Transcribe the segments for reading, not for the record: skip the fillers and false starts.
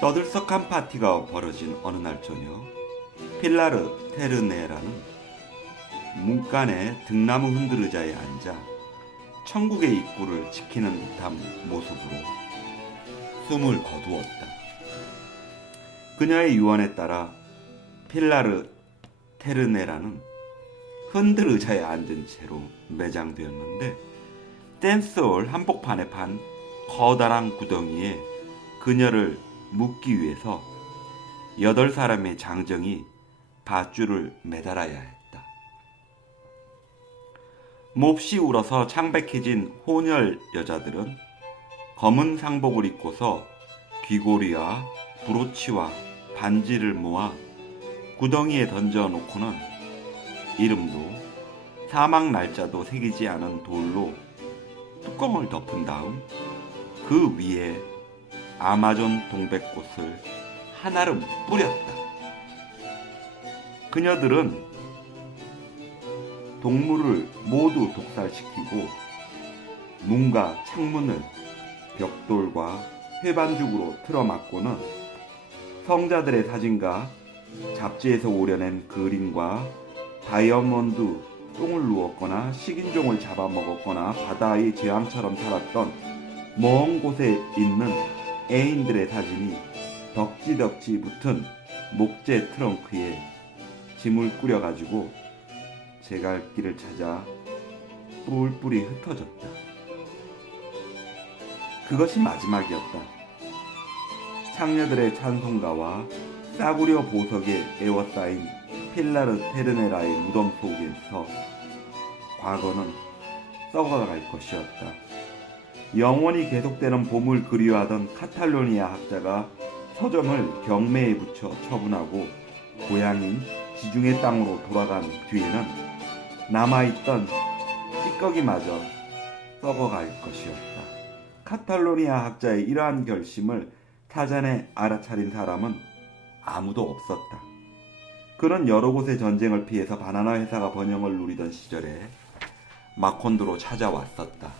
떠들썩한 파티가 벌어진 어느 날 저녁, 필라르 테르네라는 문간의 등나무 흔들의자에 앉아 천국의 입구를 지키는 듯한 모습으로 숨을 거두었다. 그녀의 유언에 따라 필라르 테르네라는 흔들 의자에 앉은 채로 매장되었는데, 댄스홀 한복판에 판 커다란 구덩이에 그녀를 묻기 위해서 8사람의 장정이 밧줄을 매달아야 했다. 몹시 울어서 창백해진 혼혈 여자들은 검은 상복을 입고서 귀고리와 브로치와 반지를 모아 구덩이에 던져놓고는 이름도 사망 날짜도 새기지 않은 돌로 뚜껑을 덮은 다음 그 위에 아마존 동백꽃을 한아름 뿌렸다. 그녀들은 동물을 모두 독살시키고 문과 창문을 벽돌과 회반죽으로 틀어막고는 성자들의 사진과 잡지에서 오려낸 그림과 다이아몬드 똥을 누웠거나 식인종을 잡아먹었거나 바다의 재앙처럼 살았던 먼 곳에 있는 애인들의 사진이 덕지덕지 붙은 목재 트렁크에 짐을 꾸려가지고 제 갈 길을 찾아 뿔뿔이 흩어졌다. 그것이 마지막이었다. 창녀들의 찬송가와 싸구려 보석에 에워싸인 필라르 테르네라의 무덤 속에서 과거는 썩어갈 것이었다. 영원히 계속되는 봄을 그리워하던 카탈로니아 학자가 서점을 경매에 붙여 처분하고 고향인 지중해 땅으로 돌아간 뒤에는 남아있던 찌꺼기마저 썩어갈 것이었다. 카탈로니아 학자의 이러한 결심을 사전에 알아차린 사람은 아무도 없었다. 그는 여러 곳의 전쟁을 피해서 바나나 회사가 번영을 누리던 시절에 마콘도로 찾아왔었다.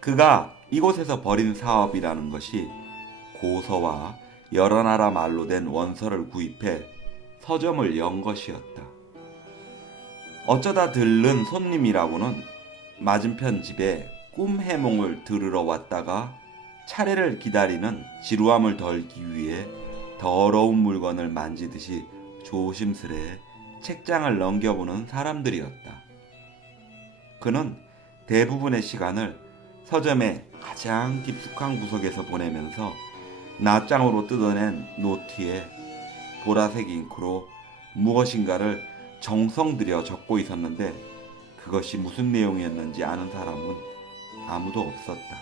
그가 이곳에서 벌인 사업이라는 것이 고서와 여러 나라 말로 된 원서를 구입해 서점을 연 것이었다. 어쩌다 들른 손님이라고는 맞은편 집에 꿈 해몽을 들으러 왔다가 차례를 기다리는 지루함을 덜기 위해 더러운 물건을 만지듯이 조심스레 책장을 넘겨보는 사람들이었다. 그는 대부분의 시간을 서점의 가장 깊숙한 구석에서 보내면서 낱장으로 뜯어낸 노트에 보라색 잉크로 무엇인가를 정성 들여 적고 있었는데, 그것이 무슨 내용이었는지 아는 사람은 아무도 없었다.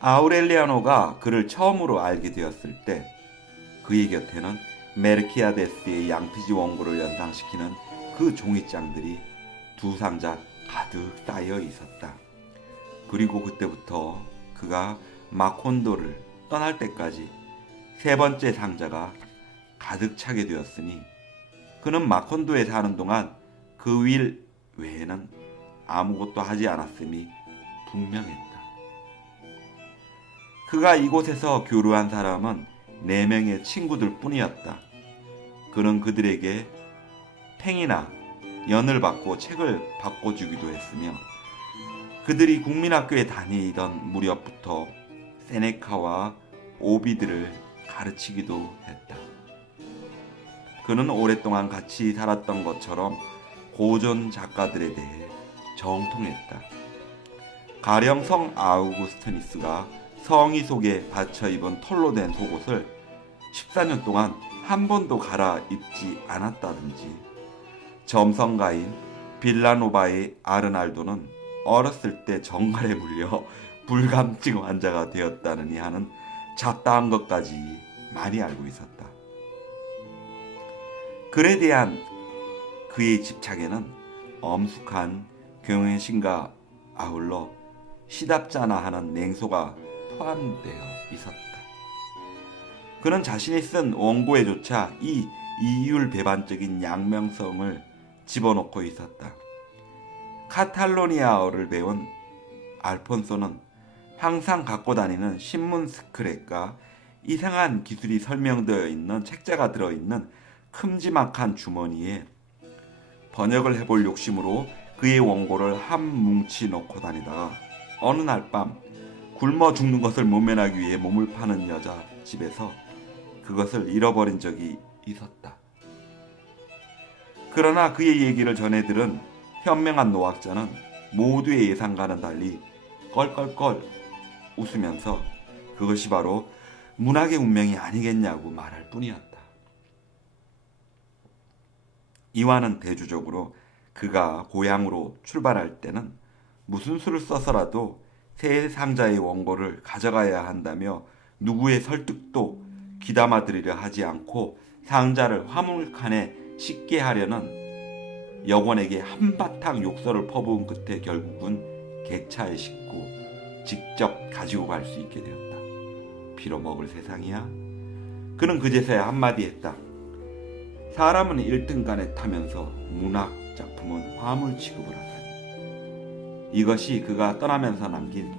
아우렐리아노가 그를 처음으로 알게 되었을 때 그의 곁에는 메르키아데스의 양피지 원고를 연상시키는 그 종이장들이 2상자 가득 쌓여 있었다. 그리고 그때부터 그가 마콘도를 떠날 때까지 3번째 상자가 가득 차게 되었으니 그는 마콘도에 사는 동안 그 일 외에는 아무것도 하지 않았음이 분명했다. 그가 이곳에서 교류한 사람은 4명의 친구들 뿐이었다. 그는 그들에게 팽이나 연을 받고 책을 바꿔주기도 했으며, 그들이 국민학교에 다니던 무렵부터 세네카와 오비드를 가르치기도 했다. 그는 오랫동안 같이 살았던 것처럼 고전 작가들에 대해 정통했다. 가령 성 아우구스티누스가 성의 속에 받쳐 입은 털로 된 속옷을 14년 동안 한 번도 갈아입지 않았다든지, 점성가인 빌라노바의 아르날도는 어렸을 때 정갈에 물려 불감증 환자가 되었다느니 하는 잡다한 것까지 많이 알고 있었다. 글에 대한 그의 집착에는 엄숙한 경외심과 아울러 시답잖아 하는 냉소가 포함되어 있었다. 그는 자신이 쓴 원고에조차 이 이율배반적인 양명성을 집어넣고 있었다. 카탈로니아어를 배운 알폰소는 항상 갖고 다니는 신문 스크랩과 이상한 기술이 설명되어 있는 책자가 들어있는 큼지막한 주머니에 번역을 해볼 욕심으로 그의 원고를 한 뭉치 넣고 다니다가 어느 날 밤 굶어 죽는 것을 모면하기 위해 몸을 파는 여자 집에서 그것을 잃어버린 적이 있었다. 그러나 그의 얘기를 전해 들은 현명한 노학자는 모두의 예상과는 달리 껄껄껄 웃으면서 그것이 바로 문학의 운명이 아니겠냐고 말할 뿐이었다. 이와는 대조적으로 그가 고향으로 출발할 때는 무슨 수를 써서라도 새 상자의 원고를 가져가야 한다며 누구의 설득도 귀담아 들으려 하지 않고 상자를 화물칸에 싣게 하려는 여권에게 한바탕 욕설을 퍼부은 끝에 결국은 객차에 싣고 직접 가지고 갈 수 있게 되었다. 빌어먹을 세상이야. 그는 그제서야 한마디 했다. 사람은 1등간에 타면서 문학 작품은 화물 취급을 하다니. 이것이 그가 떠나면서 남긴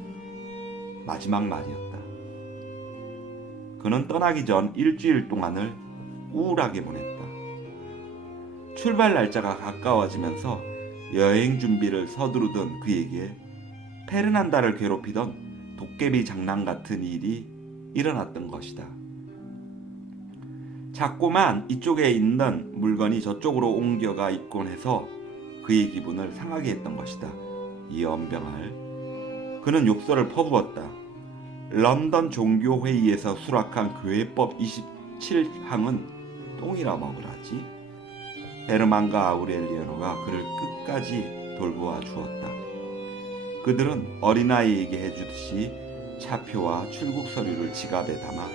마지막 말이었다. 그는 떠나기 전 일주일 동안을 우울하게 보냈다. 출발 날짜가 가까워지면서 여행 준비를 서두르던 그에게 페르난다를 괴롭히던 도깨비 장난 같은 일이 일어났던 것이다. 자꾸만 이쪽에 있는 물건이 저쪽으로 옮겨가 있곤 해서 그의 기분을 상하게 했던 것이다. 이 연병알. 그는 욕설을 퍼부었다. 런던 종교회의에서 수락한 교회법 27항은 똥이라 먹으라지. 헤르만과 아우렐리아노가 그를 끝까지 돌보아 주었다. 그들은 어린아이에게 해주듯이 차표와 출국 서류를 지갑에 담아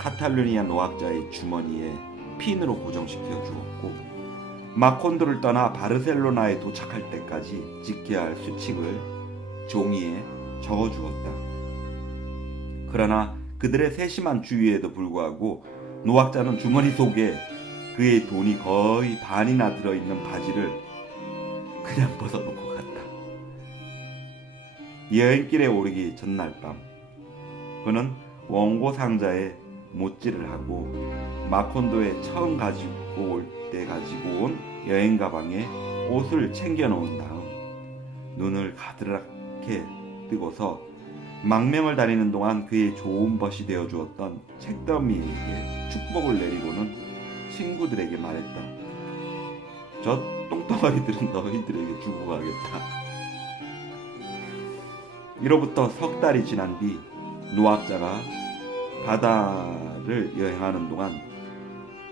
카탈루니아 노학자의 주머니에 핀으로 고정시켜 주었고 마콘도를 떠나 바르셀로나에 도착할 때까지 지켜야 할 수칙을 종이에 적어 주었다. 그러나 그들의 세심한 주의에도 불구하고 노학자는 주머니 속에 그의 돈이 거의 반이나 들어있는 바지를 그냥 벗어놓고 갔다. 여행길에 오르기 전날 밤 그는 원고 상자에 못질을 하고 마콘도에 처음 가지고 올 때 가지고 온 여행 가방에 옷을 챙겨 놓은 다음 눈을 가드랗게 뜨고서 망명을 다니는 동안 그의 좋은 벗이 되어 주었던 책더미에게 축복을 내리고는 친구들에게 말했다. 저 똥덩어리들은 너희들에게 주고 가겠다. 이로부터 석 달이 지난 뒤 노학자가 바다를 여행하는 동안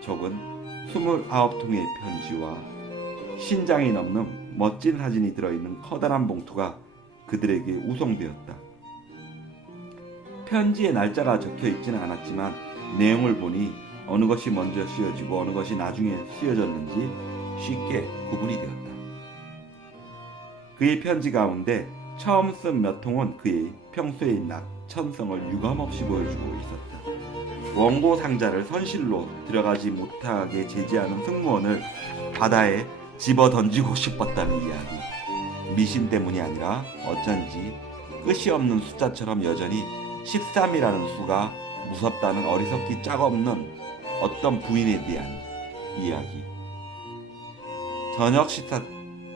적은 29통의 편지와 신장이 넘는 멋진 사진이 들어있는 커다란 봉투가 그들에게 우송되었다. 편지에 날짜가 적혀있지는 않았지만 내용을 보니 어느 것이 먼저 씌워지고 어느 것이 나중에 씌워졌는지 쉽게 구분이 되었다. 그의 편지 가운데 처음 쓴 몇 통은 그의 평소의 낙천성을 유감없이 보여주고 있었다. 원고 상자를 선실로 들어가지 못하게 제지하는 승무원을 바다에 집어 던지고 싶었다는 이야기. 미신 때문이 아니라 어쩐지 끝이 없는 숫자처럼 여전히 13이라는 수가 무섭다는 어리석기 짝 없는 어떤 부인에 대한 이야기. 저녁 식사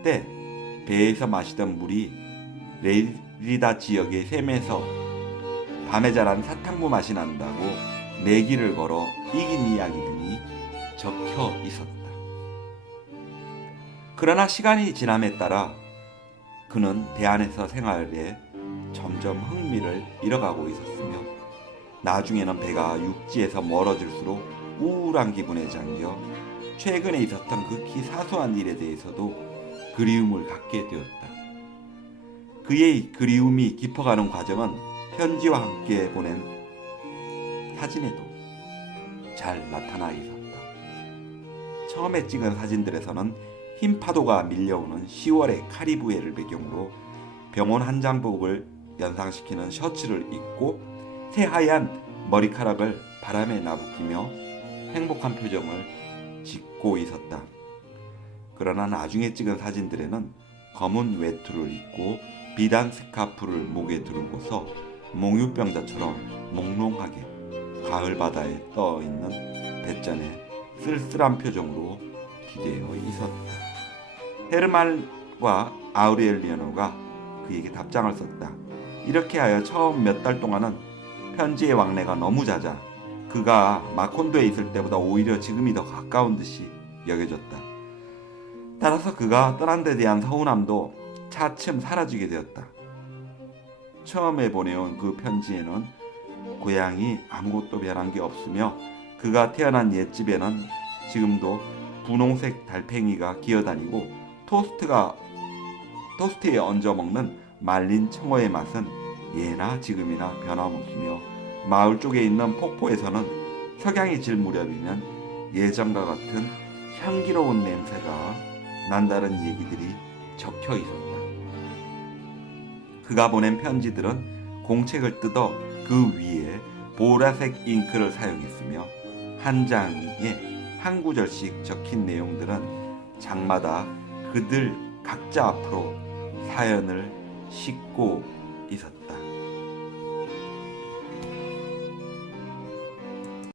때 배에서 마시던 물이 레리다 지역의 샘에서 밤에 자란 사탕무 맛이 난다고 내기를 걸어 이긴 이야기 등이 적혀 있었다. 그러나 시간이 지남에 따라 그는 대안에서 생활에 점점 흥미를 잃어가고 있었으며 나중에는 배가 육지에서 멀어질수록 우울한 기분에 잠겨 최근에 있었던 극히 사소한 일에 대해서도 그리움을 갖게 되었다. 그의 그리움이 깊어가는 과정은 편지와 함께 보낸 사진에도 잘 나타나 있었다. 처음에 찍은 사진들에서는 흰 파도가 밀려오는 10월의 카리브해를 배경으로 병원 한장복을 연상시키는 셔츠를 입고 새하얀 머리카락을 바람에 나부끼며 행복한 표정을 짓고 있었다. 그러나 나중에 찍은 사진들에는 검은 외투를 입고 비단 스카프를 목에 두르고서 몽유병자처럼 몽롱하게 가을 바다에 떠 있는 배전에 쓸쓸한 표정으로 기대어 있었다. 헤르만과 아우레리아노가 그에게 답장을 썼다. 이렇게 하여 처음 몇 달 동안은 편지의 왕래가 너무 잦아 그가 마콘도에 있을 때보다 오히려 지금이 더 가까운 듯이 여겨졌다. 따라서 그가 떠난 데 대한 서운함도 차츰 사라지게 되었다. 처음에 보내온 그 편지에는 고향이 아무것도 변한 게 없으며 그가 태어난 옛집에는 지금도 분홍색 달팽이가 기어다니고 토스트에 얹어 먹는 말린 청어의 맛은 예나 지금이나 변함없으며 마을 쪽에 있는 폭포에서는 석양이 질 무렵이면 예전과 같은 향기로운 냄새가 난다는 얘기들이 적혀 있었다. 그가 보낸 편지들은 공책을 뜯어 그 위에 보라색 잉크를 사용했으며 한 장에 한 구절씩 적힌 내용들은 장마다 그들 각자 앞으로 사연을 싣고